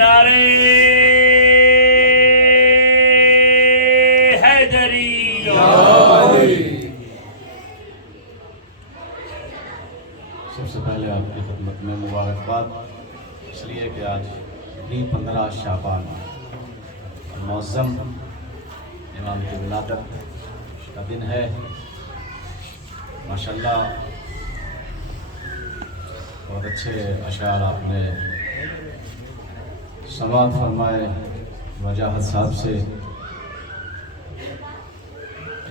نعرے حیدری سب سے پہلے آپ کی خدمت میں مبارکباد اس لیے کہ آج بھی 15 شعبان معظم امام کی ولادت کا دن ہے۔ ماشاءاللہ بہت اچھے اشعار آپ نے سماعت فرمائے، وجاہت صاحب سے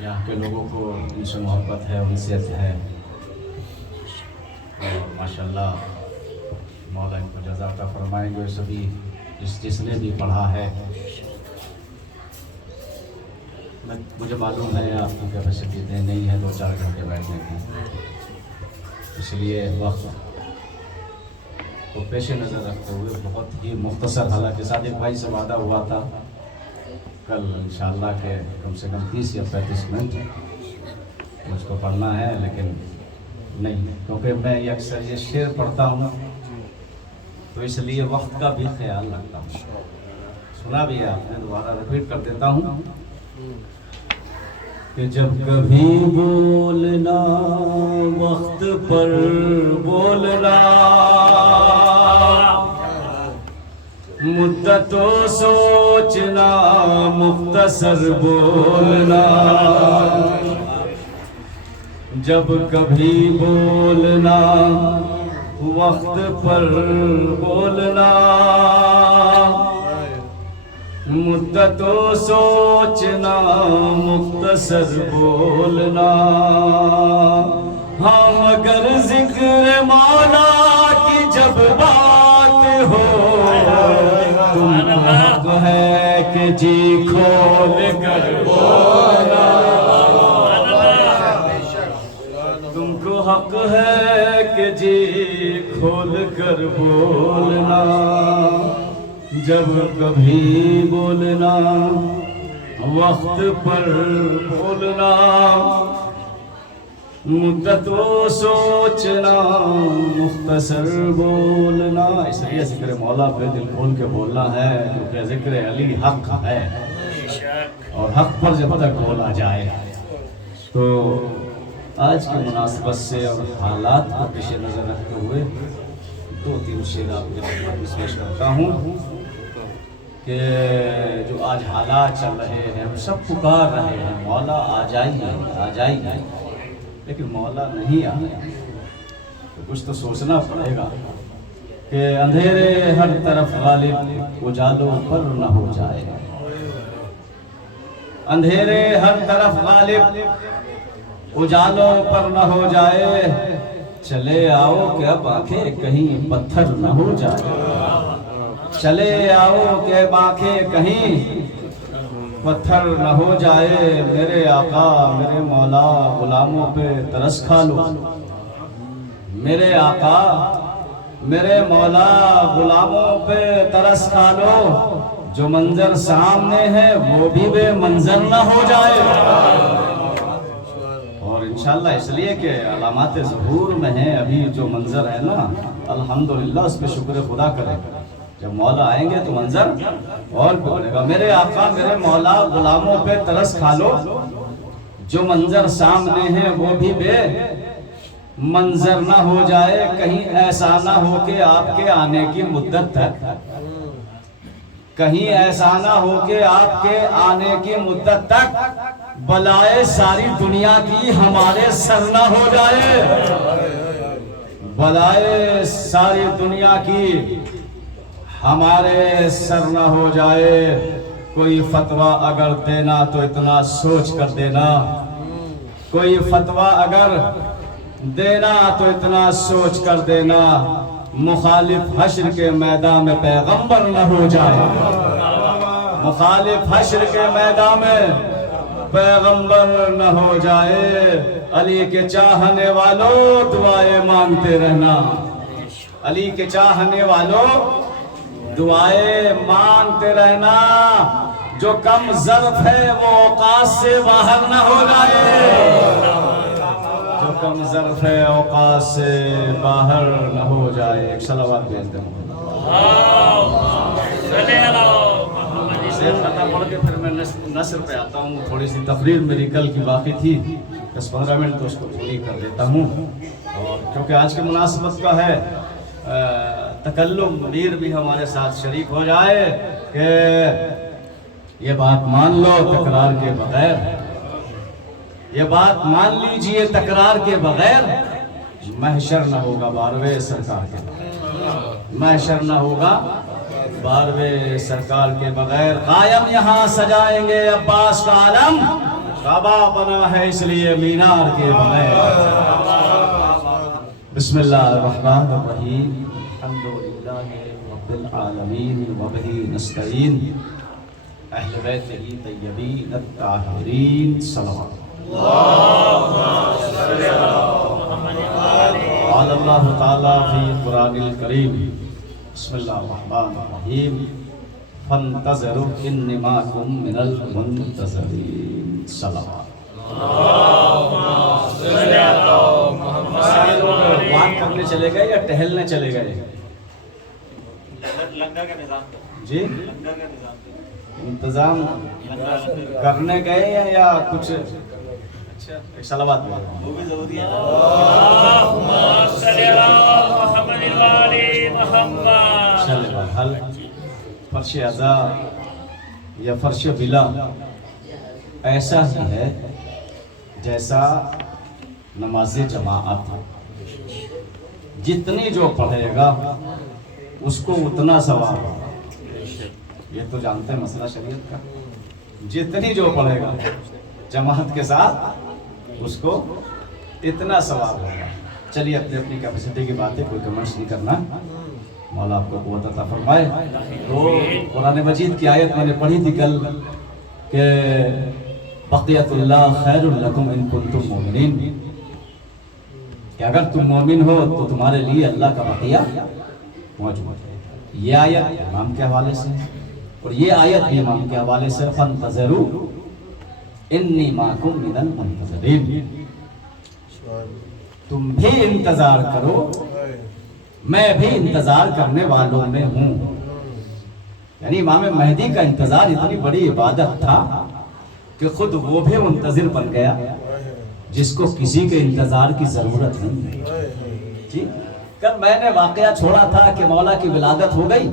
یہاں کے لوگوں کو ان سے محبت ہے، انسیت ہے، اور ماشاءاللہ مولا ان کو جزا عطا فرمائیں گے۔ سبھی جس نے بھی پڑھا ہے، مجھے معلوم ہے آپ کی کیپیسٹی نہیں ہے 2-4 گھنٹے بیٹھنے کی، اس لیے وقت کو پیش نظر رکھتے ہوئے بہت ہی مختصر، حالانکہ صادق بھائی سے وعدہ ہوا تھا کل انشاءاللہ کہ کم سے کم 30 یا 35 منٹ مجھ کو پڑھنا ہے، لیکن نہیں، کیونکہ میں اکثر یہ شعر پڑھتا ہوں تو اس لیے وقت کا بھی خیال رکھتا ہوں۔ سنا بھی ہے آپ نے، دوبارہ ریپیٹ کر دیتا ہوں کہ جب کبھی بولنا وقت پر بولنا، مدت و سوچنا مختصر بولنا، جب کبھی بولنا وقت پر بولنا، مدت و سوچنا مختصر بولنا، ہاں مگر ذکر مولا کی جب بات ہو، تم کو حق ہے کہ جی کھول کر بولنا، تم کو حق ہے کہ جی کھول کر بولنا، جب کبھی بولنا وقت پر بولنا، مدت و سوچنا مختصر بولنا۔ اس لیے ذکر مولا پہ دل کھول کے بولنا ہے، کیونکہ ذکر علی حق ہے، اور حق پر جب تک بولا جائے تو آج کی مناسبت سے اور حالات کو پیش نظر رکھتے ہوئے 2-3 شعر آپ کے خدمت میں پیش کرتا ہوں کہ جو آج حالات چل رہے ہیں، ہم سب پکار رہے ہیں مولا آ جائیے آ جائیے، لیکن مولا نہیں آ رہا، تو کچھ تو سوچنا پڑے گا کہ اندھیرے ہر طرف غالب اجالوں پر نہ ہو جائے، اندھیرے ہر طرف غالب اجالوں پر نہ ہو جائے، چلے آؤ کہ اب آنکھیں کہیں پتھر نہ ہو جائے، چلے آؤ کہ اب آنکھیں کہیں پتھر نہ ہو جائے، میرے آقا میرے مولا غلاموں پہ ترس کھا لو، میرے آقا میرے مولا غلاموں پہ ترس کھا لو، جو منظر سامنے ہے وہ بھی بے منظر نہ ہو جائے، اور انشاءاللہ اس لیے کہ علامات ظہور میں ہیں ابھی جو منظر ہے نا، الحمدللہ اس پہ شکر خدا کرے، جب مولا آئیں گے تو منظر اور بڑھے گا۔ میرے آقا میرے مولا غلاموں پہ ترس کھا لو، جو منظر سامنے ہے وہ بھی بے منظر نہ ہو جائے، کہیں ایسا نہ ہو کہ آپ کے آنے کی مدت تک، کہیں ایسا نہ ہو کہ آپ کے آنے کی مدت تک بلائے ساری دنیا کی ہمارے سر نہ ہو جائے، بلائے ساری دنیا کی ہمارے سر نہ ہو جائے، کوئی فتویٰ اگر دینا تو اتنا سوچ کر دینا، کوئی فتویٰ اگر دینا تو اتنا سوچ کر دینا، مخالف حشر کے میدان میں پیغمبر نہ ہو جائے، مخالف حشر کے میدان میں پیغمبر نہ ہو جائے، علی کے چاہنے والوں دعائیں مانگتے رہنا، علی کے چاہنے والوں دعائیں مانگتے رہنا، جو کم ظرف ہے وہ اوقات سے باہر نہ ہو جائے، جو کم ظرف ہے اوقات سے باہر نہ ہو جائے۔ ایک صلوات بھیج دیں۔ آیت خطا پڑھ کے پھر میں نثر پہ آتا ہوں. تھوڑی سی تقریر میری کل کی باقی تھی, 10-15 منٹ تو اس کو پوری کر دیتا ہوں. اور کیونکہ آج کی مناسبت کا ہے, تکلم منیر بھی ہمارے ساتھ شریک ہو جائے کہ یہ بات مان لو تکرار کے بغیر, یہ بات مان لیجئے تکرار کے بغیر محشر نہ ہوگا 12ویں سرکار کے بغیر, محشر نہ ہوگا 12ویں سرکار کے بغیر. قائم یہاں سجائیں گے عباس کا عالم, کعبہ بنا ہے اس لیے مینار کے بغیر. بسم اللہ الرحمن الرحیم, الحمدللہ رب العالمین وبہ نستعین, اہل بیتہ طیبین الطاہرین صلوات قال اللہ تعالی فی قرآن الکریم. بسم اللہ الرحمن الرحیم, فانتظروا انی معکم من المنتظرین صلوات. بات کرنے چلے گئے یا ٹہلنے چلے گئے؟ لنگر کا نظام جی لنگر کا نظام انتظام کرنے گئے ہیں یا کچھ؟ اچھا ایک صلوات بولو. وہ بھی ضروری ہے. اللهم صل على محمد وعلى محمد. چلے بات حل. فرش ادا یا فرش بلا ایسا ہی ہے جیسا نماز جماعت. جتنی جو پڑھے گا اس کو اتنا ثواب ہوگا. یہ تو جانتے ہیں مسئلہ شریعت کا. جتنی جو پڑھے گا جماعت کے ساتھ اس کو اتنا ثواب ہوگا. چلیے اپنی اپنی کیپیسٹی کی بات ہے, کوئی کمنٹس نہیں کرنا. مولا آپ کو قوت عطا فرمائے. تو قرآن مجید کی آیت میں نے پڑھی تھی کل کہ بقیت اللہ خیر لکم ان کنتم مومنین, کہ اگر تم مومن ہو تو تمہارے لیے اللہ کا بقیہ موجود ہے. یہ آیت امام کے حوالے سے اور یہ آیت بھی امام کے حوالے سے. فانتظروا انی معکم من المنتظرین, تم بھی انتظار کرو میں بھی انتظار کرنے والوں میں ہوں. یعنی امام مہدی کا انتظار اتنی بڑی عبادت تھا کہ خود وہ بھی منتظر بن گیا جس کو کسی کے انتظار کی ضرورت نہیں. جی کل میں نے واقعہ چھوڑا تھا کہ مولا کی ولادت ہو گئی.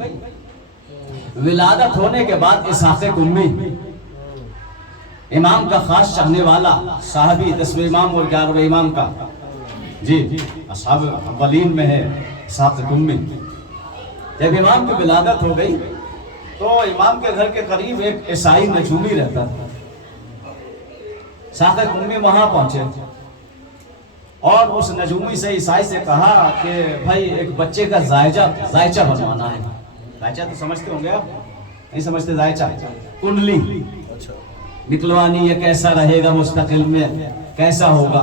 ولادت ہونے کے بعد اسحاق قمی امام کا خاص چاہنے والا صحابی 10ویں امام اور 11ویں امام کا, جی اصحاب اولین میں ہے اسحاق قمی. جب امام کی ولادت ہو گئی تو امام کے گھر کے قریب ایک عیسائی نجومی رہتا تھا. اسحاق قمی وہاں پہنچے اور اس نجومی سے عیسائی سے کہا کہ بھائی ایک بچے کا زائچہ بنوانا ہے. زائچہ تو سمجھتے ہوں گے آپ, نہیں سمجھتے؟ زائچہ کنڈلی نکلوانی ہے, کیسا رہے گا مستقل میں, کیسا ہوگا.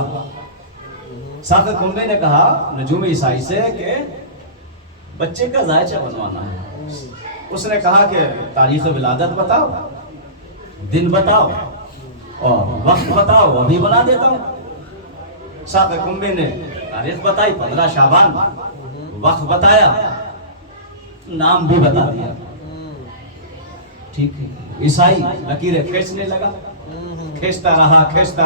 اسحاق قمی نے کہا نجومی عیسائی سے کہ بچے کا زائچہ بنوانا ہے. اس نے کہا کہ تاریخ ولادت بتاؤ, دن بتاؤ اور وقت بتاؤ, ابھی بنا دیتا ہوں. اسحاق قمی نے تاریخ بتائی 15 شعبان, وقت بتایا, نام بھی بتا دیا. ٹھیک ہے. عیسائی لکیریں کھینچنے لگا, کھینچتا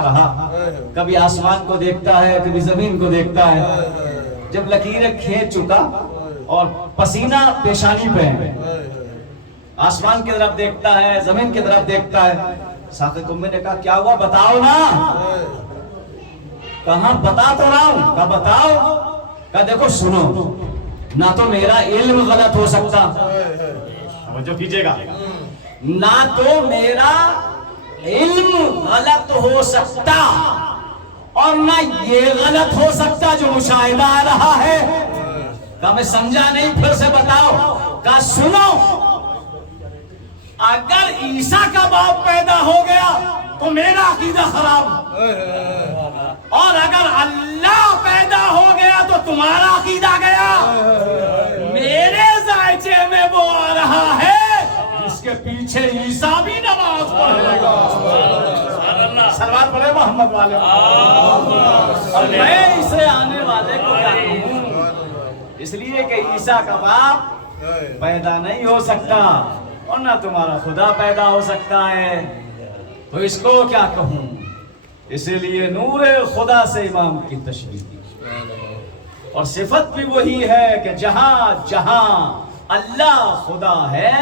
رہا, کبھی آسمان کو دیکھتا ہے کبھی زمین کو دیکھتا ہے. جب لکیریں کھینچ چکا اور پسینہ پیشانی پہ ہے, آسمان کی طرف دیکھتا ہے زمین کی طرف دیکھتا ہے. اسحاق قمی نے کہا کیا ہوا بتاؤ نا. کہاں بتا تو رہا ہوں. کہا بتاؤ. کہا دیکھو سنو, نہ تو میرا علم غلط ہو سکتا, توجہ کیجئے گا, نہ تو میرا علم غلط ہو سکتا اور نہ یہ غلط ہو سکتا جو مشاہدہ آ رہا ہے. کہا میں سمجھا نہیں, پھر سے بتاؤ. کہا سنو, اگر عیسیٰ کا باپ پیدا ہو گیا تو میرا عقیدہ خراب, اور اگر اللہ پیدا ہو گیا تو تمہارا عقیدہ گیا. میرے زائچے میں وہ آ رہا ہے جس کے پیچھے عیسیٰ بھی نماز پڑھے گا. صلوات پڑھے محمد والے. اور میں اسے آنے والے کو کیا کہوں, اس لیے کہ عیسیٰ کا باپ پیدا نہیں ہو سکتا. اور نہ تمہارا خدا پیدا ہو سکتا ہے، تو اس کو کیا کہوں؟ اسی لیے نور خدا سے امام کی تشبیہ کی، اور صفت بھی وہی ہے کہ جہاں جہاں اللہ خدا ہے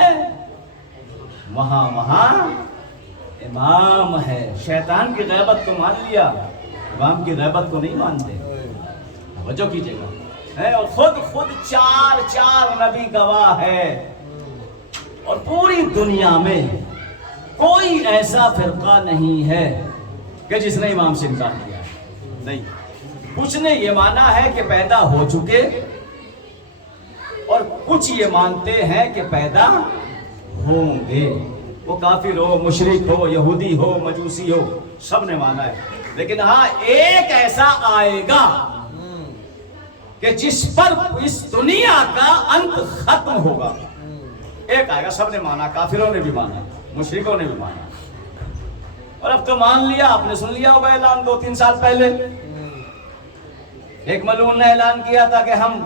وہاں وہاں امام ہے۔ شیطان کی غیبت کو مان لیا، امام کی غیبت کو نہیں مانتے، توجہ کیجئے گا۔ اور خود چار نبی گواہ ہے، اور پوری دنیا میں کوئی ایسا فرقہ نہیں ہے کہ جس نے امام سے انکار کیا ہے، نہیں۔ کچھ نے یہ مانا ہے کہ پیدا ہو چکے، اور کچھ یہ مانتے ہیں کہ پیدا ہوں گے۔ وہ کافر ہو، مشرک ہو، یہودی ہو، مجوسی ہو، سب نے مانا ہے۔ لیکن ہاں ایک ایسا آئے گا کہ جس پر اس دنیا کا انت ختم ہوگا، ایک آئے گا۔ سب نے مانا، کافروں نے بھی مانا، مشرکوں نے بھی مانا، اور اب تو مان لیا۔ آپ نے سن لیا ہوگا اعلان 2-3 سال پہلے، ایک ملعون نے اعلان کیا تھا کہ ہم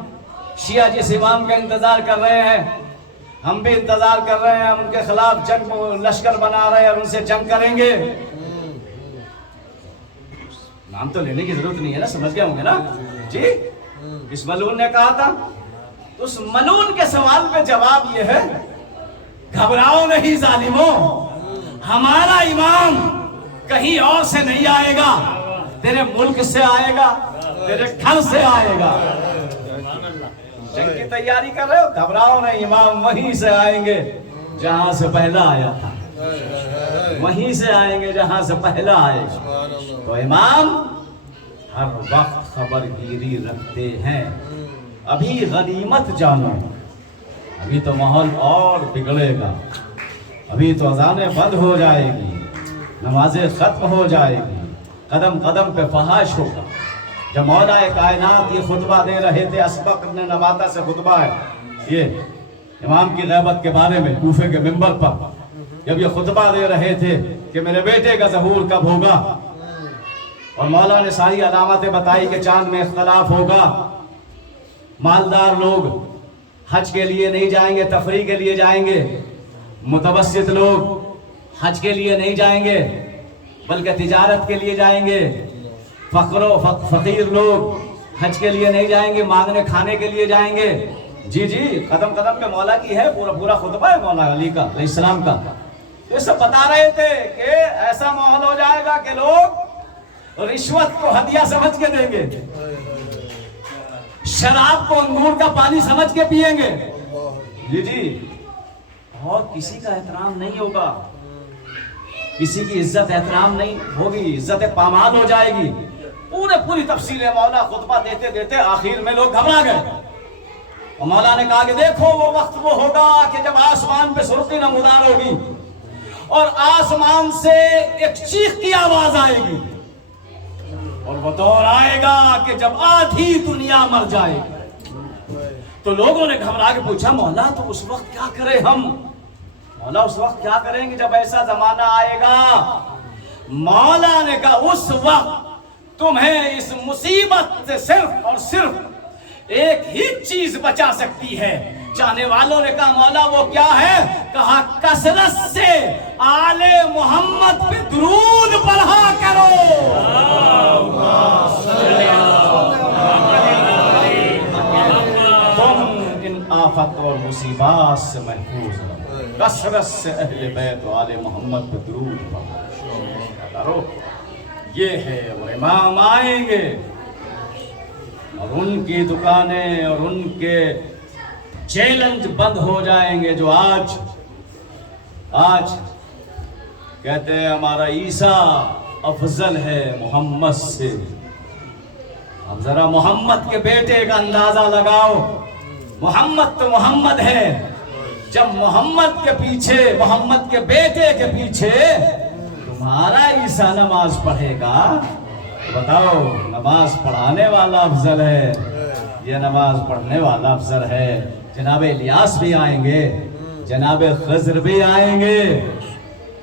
شیعہ جس امام کا انتظار کر رہے ہیں، ہم بھی انتظار کر رہے ہیں، ہم ان کے خلاف جنگ لشکر بنا رہے ہیں اور ان سے جنگ کریں گے۔ نام تو لینے کی ضرورت نہیں ہے نا، سمجھ گئے ہوں گے نا جی؟ اس ملعون نے کہا تھا۔ اس ملعون کے سوال پہ جواب یہ ہے، گھبراؤ نہیں ظالموں، ہمارا امام کہیں اور سے نہیں آئے گا، تیرے ملک سے آئے گا، تیرے گھر سے آئے گا۔ جنگ کی تیاری کر رہے ہو، گھبراؤ نہیں، امام وہیں سے آئیں گے جہاں سے پہلا آیا تھا، وہیں سے آئیں گے جہاں سے پہلا آئے گا۔ تو امام ہر وقت خبر گیری رکھتے ہیں۔ ابھی غنیمت جانو، ابھی تو ماحول اور بگڑے گا، ابھی تو اذانیں بند ہو جائے گی، نمازیں ختم ہو جائے گی، قدم قدم پہ فحش ہوگا۔ جب مولا کائنات یہ خطبہ دے رہے تھے، اسبق ابن نباتہ سے خطبہ ہے یہ امام کی غیبت کے بارے میں، کوفے کے منبر پر جب یہ خطبہ دے رہے تھے کہ میرے بیٹے کا ظہور کب ہوگا، اور مولا نے ساری علامتیں بتائی کہ چاند میں اختلاف ہوگا، مالدار لوگ حج کے لیے نہیں جائیں گے، تفریح کے لیے جائیں گے، متوسط لوگ حج کے لیے نہیں جائیں گے بلکہ تجارت کے لیے جائیں گے، فقیر لوگ حج کے لیے نہیں جائیں گے، مانگنے کھانے کے لیے جائیں گے۔ جی قدم قدم پہ مولا کی ہے، پورا خطبہ ہے مولا علی کا علیہ السلام کا۔ یہ سب بتا رہے تھے کہ ایسا ماحول ہو جائے گا کہ لوگ رشوت کو ہدیہ سمجھ کے دیں گے، شراب کو انگور کا پانی سمجھ کے پئیں گے، جی، اور کسی کا احترام نہیں ہوگا، کسی کی عزت احترام نہیں ہوگی، عزت پامال ہو جائے گی۔ پوری تفصیل مولا خطبہ دیتے دیتے آخر میں لوگ گھبرا گئے، اور مولا نے کہا کہ دیکھو وہ وقت وہ ہوگا کہ جب آسمان پہ سرخی نمودار ہوگی، اور آسمان سے ایک چیخ کی آواز آئے گی، اور وہ دور آئے گا کہ جب آدھی دنیا مر جائے گی۔ تو لوگوں نے گھبرا کے پوچھا مولا تو اس وقت کیا کریں ہم؟ مولا اس وقت کیا کریں گے جب ایسا زمانہ آئے گا؟ مولا نے کہا اس وقت تمہیں اس مصیبت سے صرف اور صرف ایک ہی چیز بچا سکتی ہے۔ چاہنے والوں نے کہا مولا وہ کیا ہے؟ کہا کثرت سے آل محمد پہ درود پڑھا کرو۔ تم ان آفت اور مصیبات سے محفوظ ہو، کثرت سے اہل بیت و آل محمد پہ درود پڑھو۔ یہ ہے وہ امام آئیں گے، اور ان کی دکانیں اور ان کے چیلنج بند ہو جائیں گے، جو آج کہتے ہیں ہمارا عیسیٰ افضل ہے محمد سے۔ اب ذرا محمد کے بیٹے کا اندازہ لگاؤ، محمد تو محمد ہے، جب محمد کے پیچھے، محمد کے بیٹے کے پیچھے تمہارا عیسیٰ نماز پڑھے گا، بتاؤ نماز پڑھانے والا افضل ہے یہ نماز پڑھنے والا افضل ہے؟ جناب الیاس بھی آئیں گے، جناب خضر بھی آئیں گے،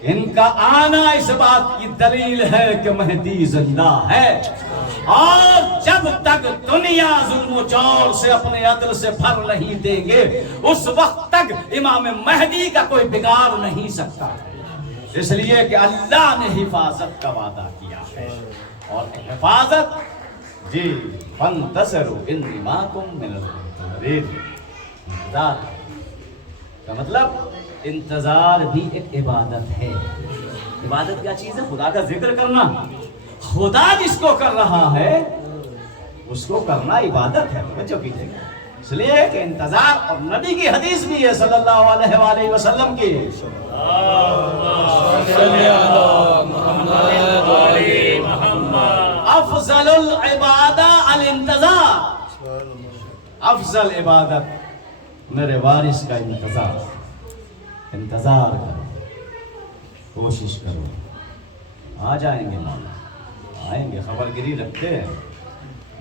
ان کا آنا اس بات کی دلیل ہے کہ مہدی زندہ ہے۔ اور جب تک دنیا ظلم و جور سے اپنے عدل سے بھر نہیں دیں گے اس وقت تک امام مہدی کا کوئی بگاڑ نہیں سکتا، اس لیے کہ اللہ نے حفاظت کا وعدہ کیا ہے، اور حفاظت جی فانتصروا انی معکم من المنتصرین، انتظار کا مطلب انتظار بھی ایک عبادت ہے۔ عبادت کیا چیز ہے؟ خدا کا ذکر کرنا، خدا جس کو کر رہا ہے اس کو کرنا عبادت ہے، توجہ کیجیے گا، اس لیے کہ انتظار، اور نبی کی حدیث بھی ہے صلی اللہ علیہ وآلہ وسلم کی، افضل العبادہ الانتظار، افضل عبادت میرے وارث کا انتظار کرو، کوشش کرو، آ جائیں گے مولا، آئیں گے، خبر گیری رکھتے ہیں،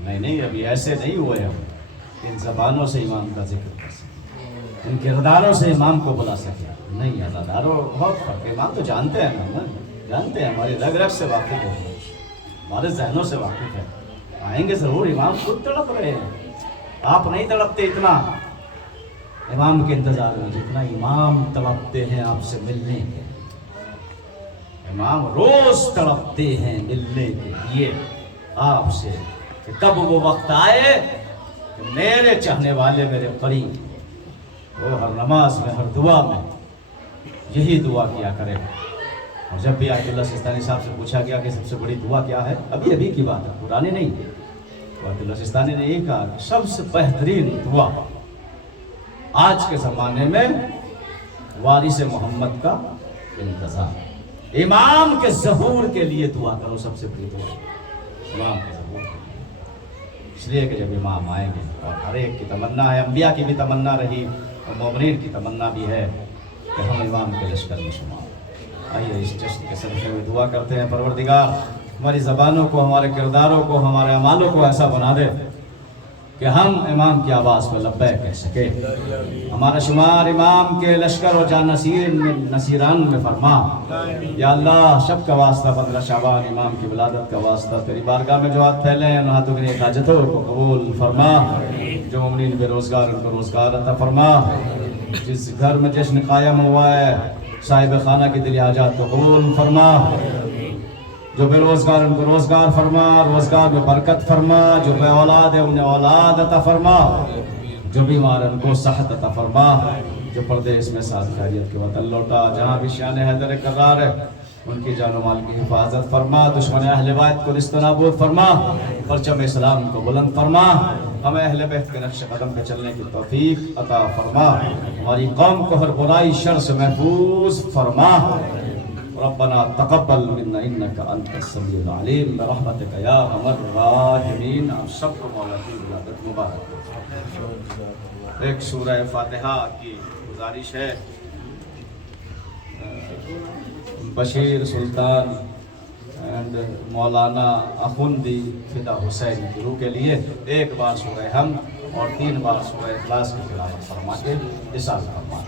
نہیں ابھی ایسے نہیں ہوئے ہم ان زبانوں سے امام کا ذکر کر سکیں، ان کرداروں سے امام کو بلا سکیں، نہیں ازاداروں بہت فرق ہے، امام تو جانتے ہیں نا، جانتے ہیں، ہماری رگ رگ سے واقف ہے، ہمارے ذہنوں سے واقف ہے، آئیں گے ضرور، امام خود تڑپ رہے ہیں، آپ نہیں تڑپتے اتنا امام کے انتظار میں جتنا امام تڑپتے ہیں آپ سے ملنے کے، امام روز تڑپتے ہیں ملنے کے لیے آپ سے، کہ کب وہ وقت آئے کہ میرے چاہنے والے میرے قریب، وہ ہر نماز میں ہر دعا میں یہی دعا کیا کرے، اور جب بھی آیت اللہ سستانی صاحب سے پوچھا گیا کہ سب سے بڑی دعا کیا ہے، ابھی کی بات ہے، پرانی نہیں، تو آیت اللہ سستانی نے یہ کہا کہ سب سے بہترین دعا آج کے زمانے میں وارث محمد کا انتظار، امام کے ظہور کے لیے دعا کرو، سب سے بڑی دعا امام کے ظہور کے لیے، اس لیے کہ جب امام آئیں گے، اور ہر ایک کی تمنا ہے، انبیاء کی بھی تمنا رہی اور مومنین کی تمنا بھی ہے کہ ہم امام کے لشکر میں شمار۔ آئیے اس جشن کے صدقے میں دعا کرتے ہیں، پروردگار ہماری زبانوں کو، ہمارے کرداروں کو، ہمارے اعمالوں کو ایسا بنا دے کہ ہم امام کی آواز میں لبیک کہہ سکے، ہمارا شمار امام کے لشکر و نصیران میں فرما، یا اللہ شب کا واسطہ 15 شعبان امام کی ولادت کا واسطہ تیری بارگاہ میں جو ہاتھ پھیلے ہیں ان ہاتھوں کی نیک حاجتوں کو قبول فرما، جو مومنین بے روزگار ان کو روزگار عطا فرما، جس گھر میں جشن قائم ہوا ہے صاحب خانہ کی دلی حاجات کو قبول فرما، جو بے روزگار ان کو روزگار فرما، روزگار میں برکت فرما، جو بے اولاد ہے انہیں اولاد عطا فرما، جو بیمار ان کو صحت عطا فرما، جو پردیس میں ساتھ خیریت کے وطن لوٹا، جہاں بھی شان حیدر قرار ہے ان کی جان و مال کی حفاظت فرما، دشمن اہل بیت کو نیست و نابود فرما، پرچم اسلام کو بلند فرما، ہمیں اہل بیت کے نقش قدم پہ چلنے کی توفیق عطا فرما، ہماری قوم کو ہر برائی شر سے محفوظ فرما، ربنا تقبل منا انك انت السميع العليم برحمتك يا ارحم الراحمین۔ آپ سب کو مولا کی ولادت مبارک۔ ایک سورہ فاتحہ کی گزارش ہے، بشیر سلطان اینڈ مولانا اخوندی فدا حسین گرو کے لیے ایک بار سورہ حمد اور 3 بار سورہ اخلاص کی تلاوت فرما کے احسان فرما۔